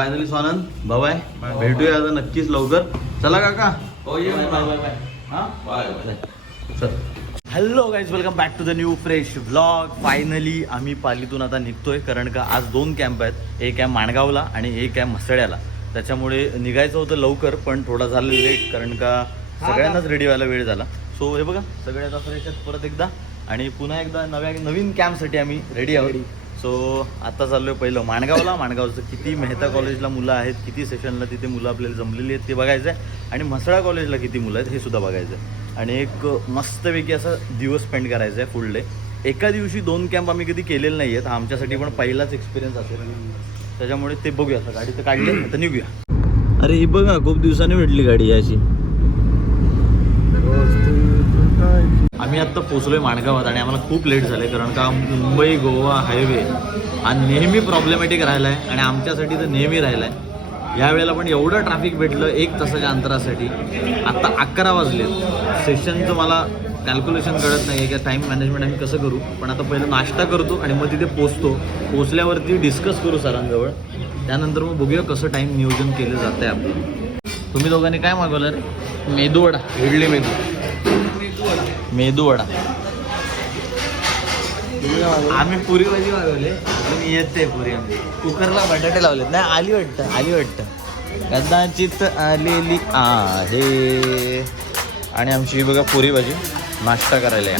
Finally Swanand bye भेटूया आता नक्कीच लवकर. चला काका. हो, ये बाय बाय, बाय. बाय चल. Hello guys welcome back to the new fresh vlog finally आम्ही पालीतून आता निघतोय कारण का आज दोन कॅम्प आहेत. एक कॅम्प माणगावला आणि एक कॅम्प म्हसड्याला. त्याच्यामुळे निघायचं होतं लवकर पण थोडा झालं लेट कारण का सगळ्यांनाच रेडी व्हायला वेळ झाला. सो हे बघा सगळ्यात असं याच्यात परत एकदा. आणि पुन्हा एकदा नव्या नवीन कॅम्पसाठी आम्ही रेडी आहोत. सो आता चाललोय पहिलं माणगावला. माणगावचं किती मेहता कॉलेजला मुलं आहेत किती सेशनला तिथे मुलं आपल्याला जमलेली आहेत ते बघायचं आहे आणि म्हसळा कॉलेजला किती मुलं आहेत हे सुद्धा बघायचं आहे आणि एक मस्तपैकी असा दिवस स्पेंड करायचा आहे फुल डे एका दिवशी दोन कॅम्प आम्ही कधी केलेले नाही आहेत आमच्यासाठी पण पहिलाच एक्सपिरियन्स असेल. त्याच्यामुळे ते बघूया. गाडी तर काढली आता निघूया. अरे ही बघा खूप दिवसांनी भेटली गाडी अशी आम्ही आत्ता पोचलोय माणगावात आणि आम्हाला खूप लेट झालं आहे कारण का मुंबई गोवा हायवे हा नेहमी प्रॉब्लेमॅटिक राहिला आहे आणि आमच्यासाठी तर नेहमी राहिला आहे यावेळेला पण एवढं ट्रॅफिक भेटलं एक तासाच्या अंतरासाठी. आत्ता अकरा वाजले. सेशनचं मला कॅल्क्युलेशन कळत नाही आहे की टाईम मॅनेजमेंट आम्ही कसं करू. पण आता पहिलं नाश्ता करतो आणि मग तिथे पोचतो पोचल्यावरती डिस्कस करू सरांजवळ. त्यानंतर मग बघूया कसं टाईम नियोजन केलं जातं आहे आपलं. तुम्ही दोघांनी काय मागवलं रे? मेदू वडा. इडली मेदू. मेदू वडा आम्ही पुरी भाजी मागवली पण येते पुरी आम्ही. कुकरला बटाटे लावलेत. नाही आली वाटतं आली वाटतं. कदाचित आलेली आहे. आणि आमची बघा पुरी भाजी नाश्ता करायला या.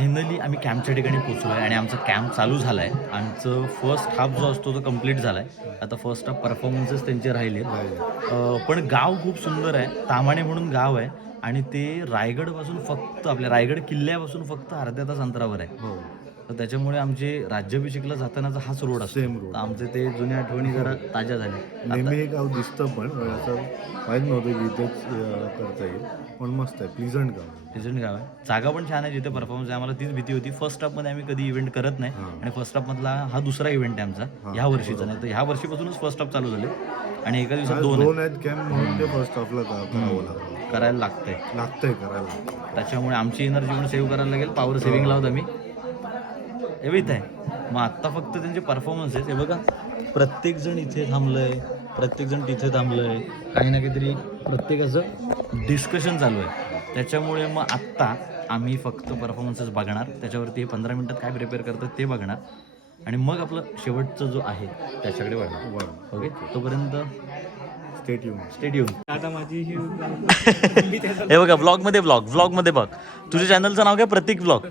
फायनली आम्ही कॅम्पच्या ठिकाणी पोचलो आहे आणि आमचा कॅम्प चालू झाला आहे आमचं फर्स्ट हाफ जो असतो तो कंप्लीट झाला आहे आता फर्स्ट हाफ परफॉर्मन्सेस त्यांचे राहिले. पण गाव खूप सुंदर आहे. तामाणे म्हणून गाव आहे. आणि ते रायगडपासून फक्त आपल्या रायगड किल्ल्यापासून फक्त अर्ध्या तास अंतरावर आहे. तर त्याच्यामुळे आमचे राज्याभिषेकला जातानाचा हाच रोड असतो. Road. तर आमचे ते जुन्या आठवणी जरा ताज्या झाल्या. नेहमी हे गाव दिसतं पण असं माहीत नव्हतं की इथेच करता येईल. पण मस्त आहे प्लिझंट गाव रिझल्ट गाव आहे. जागा पण छान आहे जिथे परफॉर्मन्स आहे. आम्हाला तीच भीती होती. फर्स्टमध्ये आम्ही कधी इव्हेंट करत नाही. आणि फर्स्ट मधला हा दुसरा इव्हेंट आहे आमचा. ह्या वर्षीचा. नाही तर ह्या वर्षीपासूनच फर्स्ट हाफ चालू झाले. आणि एका दिवसात दोन दोन आहेत कॅम्प म्हणून ते फर्स्ट हाफला करावं लागलं आहेत. करायला लागतंय. लागतंय करायला त्याच्यामुळे आमची एनर्जी पण सेव्ह करायला लागेल. पॉवर सेव्हिंग लावत आम्ही. हे इथं आहे. मग आत्ता फक्त त्यांचे परफॉर्मन्स आहेत. हे बघा. प्रत्येक जण इथे थांबलंय. प्रत्येक जण तिथे थांबलंय. काही ना काहीतरी प्रत्येकाचं डिस्कशन चालू आहे. त्याच्यामुळे मग आत्ता आम्ही फक्त परफॉर्मन्सेस बघणार. त्याच्यावरती हे पंधरा मिनटात काय प्रिपेअर करतात ते बघणार. आणि मग आपलं शेवटचं जो आहे त्याच्याकडे वळणार. ओके तोपर्यंत आता माझी ही हे बघा ब्लॉगमध्ये ब्लॉग ब्लॉगमध्ये बघ. तुझ्या चॅनलचं नाव काय? Prateek blog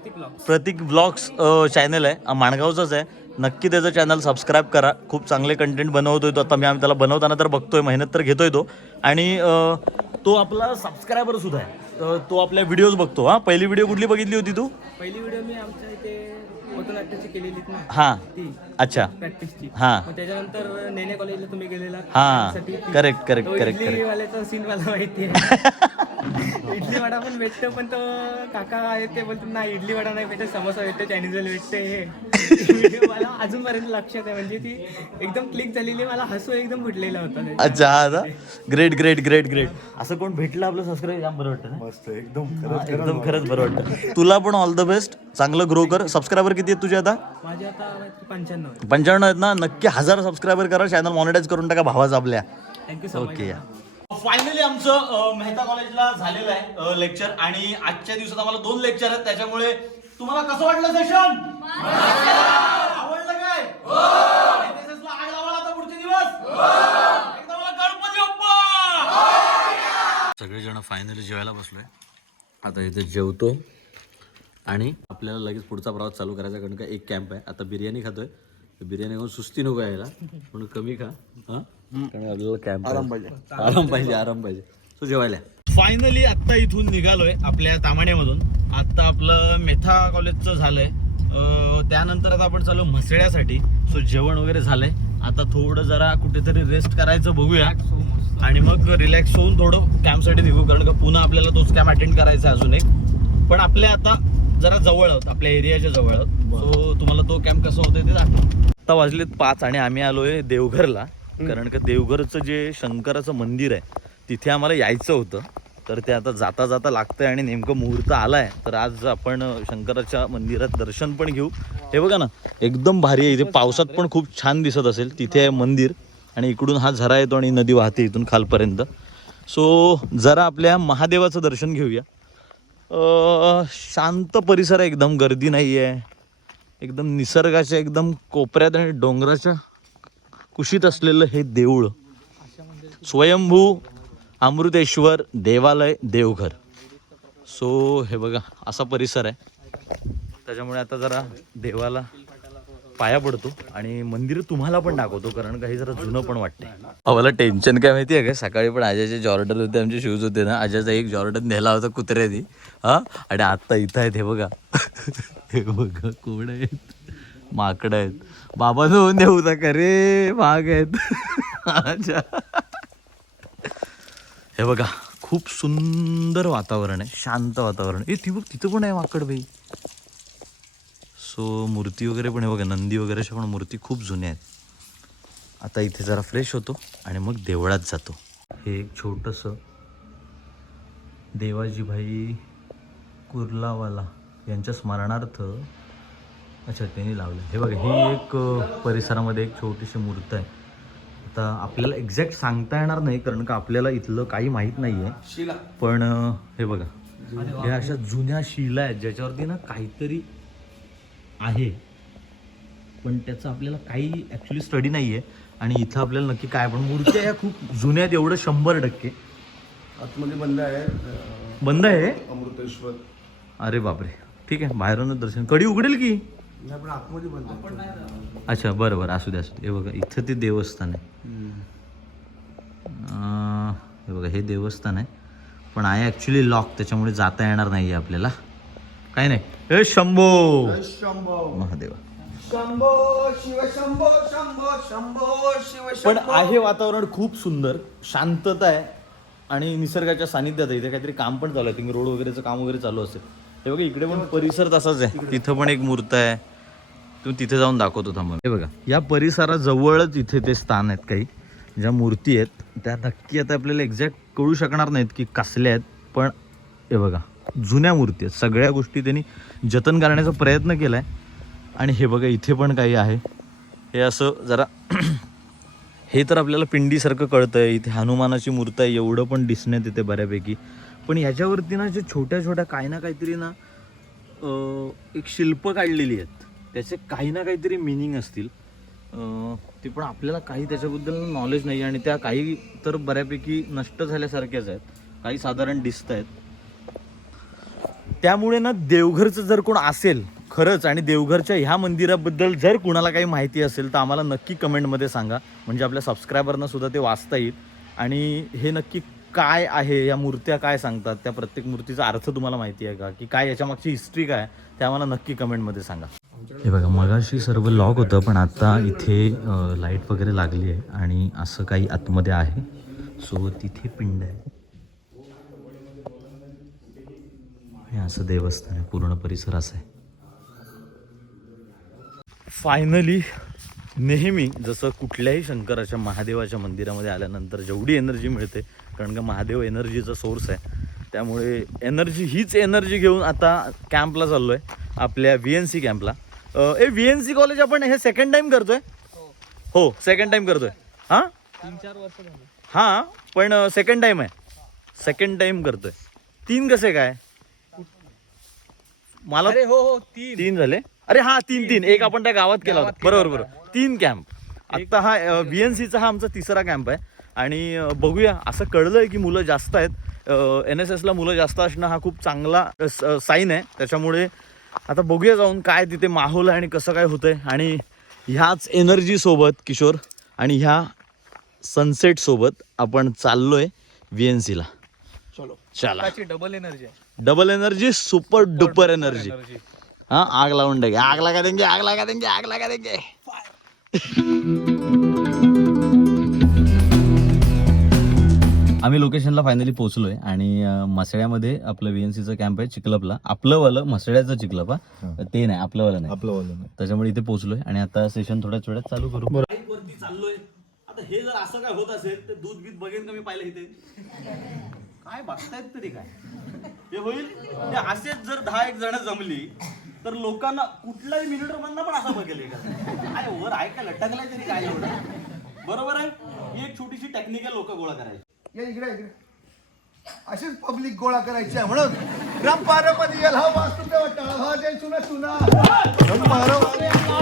Prateek blogs channel आहे. माणगावचंच आहे. नक्की त्याचं चॅनल सबस्क्राईब करा. खूप चांगले कंटेंट बनवतोय तो. आता मी आम्ही त्याला बनवताना तर बघतोय मेहनत तर घेतोय तो. आणि तो आपला सबस्क्रायबर सुद्धा आहे. तो आपल्या व्हिडिओज बघतो. हा पहिली व्हिडिओ कुठली बघितली होती तू? पहिली व्हिडिओ मी आमच्या इथे पथनाट्याची केलेली ना? हां. ती. अच्छा. प्रॅक्टिसची हां. मग त्याच्यानंतर नेने कॉलेजला तुम्ही गेलेला. हां. त्यासाठी ती- करेक्ट करेक्ट तो करेक्ट करेक्ट वाल्याचा सीन मला माहिती आहे. इडली वडा पण भेटतो पण तो काका आहे ते बोलतो नाही इडली वडा नाही भेटत समोसा भेटतो चायनीज वाले भेटते. व्हिडिओ मला अजूनपर्यंत लक्षात आहे म्हणजे ती एकदम क्लिक झालेली मला हसू एकदम फुटलेला होता. अच्छा हा ग्रेट ग्रेट ग्रेट ग्रेट असं कोण भेटलं आपलं सबस्क्राईब जाम बरं वाटतं ना? मस्त एकदम हा, खरंच एकदम खरंच बरं वाटतं. तुला पण ऑल द बेस्ट चांगलं ग्रो कर. सबस्क्रायबर किती आहेत तुझे आता? माझे आता पंच्याण्णव पंच्याण्णव आहेत ना? नक्की हजार सबस्क्रायबर करा. चॅनल मॉनिटाईज करून टाका. भावाचा आपल्या. Thank you so much okay finally आमचं मेहता कॉलेजला झालेलं आहे लेक्चर आणि आजच्या दिवसात आम्हाला दोन लेक्चर आहेत. त्याच्यामुळे तुम्हाला कसं वाटलं सेशन आवडलं काय? हो! हो! सगळेजण फायनली जेवायला बसलोय. आता इथे जेवतो आणि आपल्याला लगेच पुढचा प्रवास चालू करायचा कारण का एक कॅम्प आहे. आता बिर्याणी खातोय. बिर्याणी खाऊन सुस्ती नको यायला. म्हणून कमी खा. हा? कारण आपल्याला कॅम्प आराम पाहिजे आराम पाहिजे आराम पाहिजे सो जेवायला. फायनली आत्ता इथून निघालोय आपल्या तामाण्यामधून. आत्ता आपलं मेथा कॉलेजचं झालंय. त्यानंतर आता आपण चालू म्हसळ्यासाठी. सो जेवण वगैरे झालंय. आता थोडं जरा कुठेतरी रेस्ट करायचं बघूया. आणि मग रिलॅक्स होऊन थोडं कॅम्पसाठी निघू कारण का पुन्हा आपल्याला तोच कॅम्प अटेंड करायचा आहे अजून एक. पण आपल्या आता जरा जवळ आहोत आपल्या एरियाच्या जवळ आहोत. सो तुम्हाला तो कॅम्प कसा होतोय ते दाखव. आता वाजलेत पाच आणि आम्ही आलोय देवघरला. कारण का देवघरचं जे शंकराचं मंदिर आहे तिथे आम्हाला यायचं होतं. तर ते आता जाता जाता लागतंय आणि नेमकं मुहूर्त आलाय. तर आज आपण शंकराच्या मंदिरात दर्शन पण घेऊ. हे बघा ना एकदम भारी आहे. इथे पावसात पण खूप छान दिसत असेल. तिथे आहे मंदिर आणि इकडून हा झरा येतो आणि नदी वाहते इथून खालपर्यंत. सो जरा आपल्या महादेवाचं दर्शन घेऊया. शांत परिसर आहे एकदम. गर्दी नाही आहे एकदम निसर्गाच्या एकदम कोपऱ्यात आणि डोंगराच्या कुशीत असलेलं हे देऊळ स्वयंभू अमृतेश्वर देवालय देवघर. सो हे बघा असा परिसर आहे. त्याच्यामुळे आता जरा देवाला पाया पडतो आणि मंदिर तुम्हाला पण दाखवतो कारण काही जरा जुनं पण वाटते आम्हाला टेन्शन काय माहिती आहे का? सकाळी पण अजयचे जॉर्डन होते आमचे शूज होते ना. अजयचा एक जॉर्डन नेला होता कुत्र्यानी. हा? आणि आत्ता इथं आहेत हे बघा. हे बघा कोण आहेत? माकडं आहेत. बाबा नो देऊ नका रे माग आहेत. हे बघा खूप सुंदर वातावरण आहे शांत वातावरण. ए ती बघ तिथं पण आहे माकड बाई. सो मूर्ती वगैरे पण आहे बघा नंदी वगैरे अशा पण मूर्ती खूप जुन्या आहेत. आता इथे जरा फ्रेश होतो आणि मग देवळात जातो. हे एक छोटंसं देवाजीभाई कुर्लावाला यांच्या स्मरणार्थ अच्छा त्यांनी लावलं हे बघा ही एक परिसरामध्ये एक छोटीशी मूर्त आहे. आता आपल्याला एक्झॅक्ट सांगता येणार नाही कारण का आपल्याला इथलं काही माहीत नाही आहे पण हे बघा हे अशा जुन्या शिला आहेत ज्याच्यावरती ना काहीतरी आहे. पण त्याचं आपल्याला काही ॲक्च्युली स्टडी नाही आहे आणि इथं आपल्याला नक्की काय पण मूर्त्या ह्या खूप जुन्या आहेत एवढं शंभर टक्के. आतमध्ये बंद आहे. बंद आहे? अमृतेश्वर. अरे बापरे. ठीक आहे बाहेरूनच दर्शन. कडी उघडेल की? अच्छा बरं बरं. असू दे असू दे. हे बघा इथं ते देवस्थान आहे. अं, हे बघा हे देवस्थान आहे. पण आहे ॲक्च्युली लॉक त्याच्यामुळे जाता येणार नाही आहे आपल्याला. काय नाही. हे शंभो! शंभो! महादेवा. शंभो शिव शंभो शंभो शंभो शिव पण आहे वातावरण खूप सुंदर शांतता आहे. आणि निसर्गाच्या सानिध्यात आहे. इथे काहीतरी काम पण चालू आहे. तिथे रोड वगैरेचं काम वगैरे चालू असेल. हे बघा इकडे पण परिसर तसाच आहे. तिथं पण एक मूर्त आहे. तुम्ही तिथे जाऊन दाखवतो थांबा हे बघा या परिसराजवळच इथे ते स्थान आहेत काही. ज्या मूर्ती आहेत त्या नक्की आता आपल्याला एक्झॅक्ट कळू शकणार नाहीत की कसल्या आहेत पण हे बघा जुन्या मूर्ती आहेत. सगळ्या गोष्टी त्यांनी जतन करण्याचा प्रयत्न केला आहे आणि हे बघा इथे पण काही आहे. हे असं जरा हे तर आपल्याला पिंडीसारखं कळतं आहे इथे हनुमानाची मूर्त आहे एवढं पण दिसण्यात येते बऱ्यापैकी. पण ह्याच्यावरती ना जे छोट्या छोट्या काही ना काहीतरी ना एक शिल्प काढलेली आहेत. त्याचे काही ना काहीतरी मिनिंग असतील. ते पण आपल्याला काही त्याच्याबद्दल नॉलेज नाही आणि त्या काही तर बऱ्यापैकी नष्ट झाल्यासारख्याच आहेत. काही साधारण दिसत आहेत. त्यामुळे ना देवघरचं जर कोण असेल खरंच आणि देवघरच्या ह्या मंदिराबद्दल जर कुणाला काही माहिती असेल तर आम्हाला नक्की कमेंटमध्ये सांगा. म्हणजे आपल्या सबस्क्रायबरना सुद्धा ते वाचता येईल. आणि हे नक्की काय आहे या मूर्त्या काय सांगतात त्या प्रत्येक मूर्तीचा अर्थ तुम्हाला माहिती आहे का? की काय याच्या मागची हिस्ट्री काय ते आम्हाला नक्की कमेंटमध्ये सांगा. हे बघा मगाशी सर्व लॉक होतं पण आता इथे लाइट वगैरे लागली आहे आणि असं काही आतमध्ये आहे. सो तिथे पिंड आहे. हे असं देवस्थान आहे पूर्ण परिसर असा आहे. फायनली नेहमी जसं कुठल्याही शंकराच्या महादेवाच्या मंदिरामध्ये आल्यानंतर जेवढी एनर्जी मिळते कारण का महादेव एनर्जीचा सोर्स आहे. त्यामुळे एनर्जी हीच एनर्जी घेऊन आता कॅम्पला चाललो आहे आपल्या V N C कॅम्पला. A V N C college आपण हे सेकंड टाइम करतोय? हो सेकंड टाइम करतोय. हां? तीन चार वर्ष हां पण सेकंड टाइम आहे. सेकंड टाइम करतोय. तीन कसे काय? मला हो हो तीन. तीन झाले? अरे हा तीन तीन. एक आपण त्या गावात केला होता. बरोबर बरोबर. तीन कॅम्प आता हा व्हीएनसीचा हा आमचा तिसरा कॅम्प आहे. आणि बघूया असं कळलंय की मुलं जास्त आहेत. एन एस एसला मुलं जास्त असणं हा खूप चांगला साईन आहे. त्याच्यामुळे आता बघूया जाऊन काय तिथे माहोल आहे आणि कसं काय होतंय. आणि ह्याच एनर्जी सोबत किशोर आणि ह्या सनसेट सोबत आपण चाललोय व्ही एन सीला चलो. चला. डबल एनर्जी आहे. Double energy super duper energy हाँ आग लावून देंगे आग लगा देंगे आग लगा देंगे आग लगा देंगे. आम्ही लोकेशनला फायनली पोहोचलोय आणि मसळ्यामध्ये आपलं व्हीएनसीचं कॅम्प आहे चिखलपला. आपलं वालं मसळ्याचं चिखलप. हा. ते नाही आपलं वालं नाही. आपलं वालं नाही. त्याच्यामुळे इथे पोहोचलोय आणि आता सेशन थोड्याच वेळात चालू करू. वरती चाललोय. आता हे जर असं काय होत असेल तर दूध बीत बघेन का मी पाहिलं इथे? काय बघतायत तरी काय? हे होईल? हे असेच जर दहा एक जण जमली तर लोकांना कुठलाही मिनिटर मधनं पण असं बघेल काय वर ऐकायला टकलाय लटकलाय तरी काय एवढं? बरोबर आहे? ही एक छोटीशी टेक्निकल लोक गोळा करायची. या इकडे इकडे. अशीच पब्लिक गोळा करायची आहे म्हणून. रंपारपती येल हा वासुदेव टाळवा जय सुना सुना. रंपारपती येल हा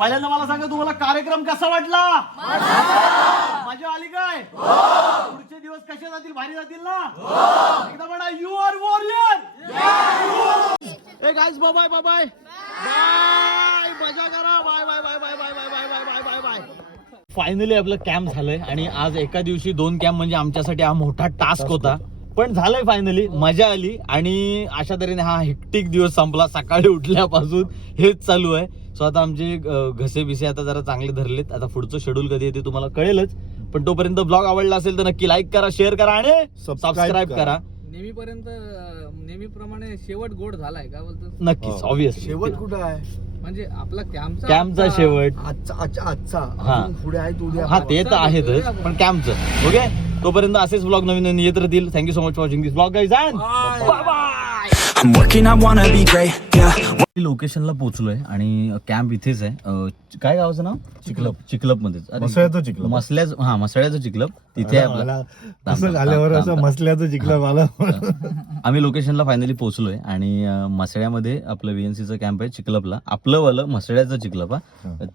पहिल्यांदा मला सांगा तुम्हाला कार्यक्रम कसा वाटला? मजा आली काय? पुढचे दिवस कसे जातील? भारी जातील ना? एकदा म्हणा you are warrior A guys bye bye bye bye मजा करा. Bye bye bye bye bye bye bye bye bye bye bye finally आपलं कॅम्प झालंय आणि आज एका दिवशी दोन कॅम्प म्हणजे आमच्यासाठी हा मोठा टास्क होता. पण झालंय फायनली मजा आली आणि अशा तऱ्हेने हा हेक्टिक दिवस संपला. सकाळी उठल्यापासून हेच चालू आहे. सो आता आमचे घसे बिसे आता जरा चांगले धरलेत. आता पुढचं शेड्यूल कधी येते तुम्हाला कळेलच. पण तोपर्यंत ब्लॉग आवडला असेल तर नक्की लाईक करा शेअर करा आणि सबस्क्राईब करा. नेहमीपर्यंत नेहमीप्रमाणे शेवट गोड झालाय का बोलतो नक्कीच ऑब्विस शेवट कुठं आहे? म्हणजे आपला कॅम्पचा कॅम्पचा शेवट. आजचा आजचा हा. पुढे आहे तो उद्या हा ते तर आहेतच पण कॅम्पचं ओके तोपर्यंत असेच ब्लॉग नवीन नवीन येत राहतील. Thank you so much watching this blog guys bye bye I'm working, I wanna be great, yeah. लोकेशनला पोहोचलोय आणि कॅम्प इथेच आहे. अं, काय गावाचं नाव? चिखलप. चिखलप मध्येच अरे, मसळ्याचं चिखलप. मसल्याच हा मसळ्याचं चिखलप. तिथे आहे आपलं. मला थांब, असं थांब, झाल्यावर थांब, असं थांब. मसल्याचं जिंकलं मला आम्ही लोकेशनला फायनली पोहोचलोय आणि अं, मसळ्यामध्ये आपलं व्हीएनसीचं कॅम्प आहे चिखलपला. आपलं वालं मसळ्याचं चिखलप हा.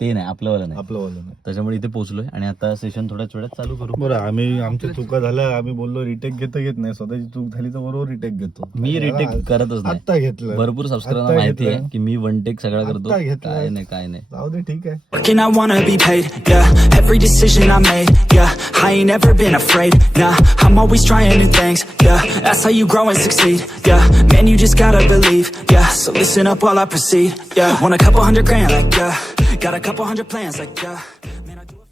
ते नाही आपलं वालं नाही. आपलं वालं नाही. त्याच्यामुळे इथे पोहोचलोय आणि आता सेशन थोड्याच वेळात चालू करू. बरं आम्ही आमच्या चुका झाल्या आम्ही बोललो रिटेक घेता घेत नाही स्वतःची चूक झाली तर बरोबर रिटेक घेतो मी रिटेक करतच नाही आत्ता घेतलं भरपूर सबस्क्राईबर आत्ता माहिती आहे. की मी वन टेक सगळा करतो. काय नाही काय नाही जाऊ दे ठीक आहे Working, I wanna be paid, yeah. Every decision I made, yeah. I ain't never been afraid, nah. I'm always trying new things, yeah. That's how you grow and succeed, yeah. Man, you just gotta believe, yeah. So listen up while I proceed, yeah. Want a couple hundred grand, like, yeah. Got a couple hundred plans, like, yeah.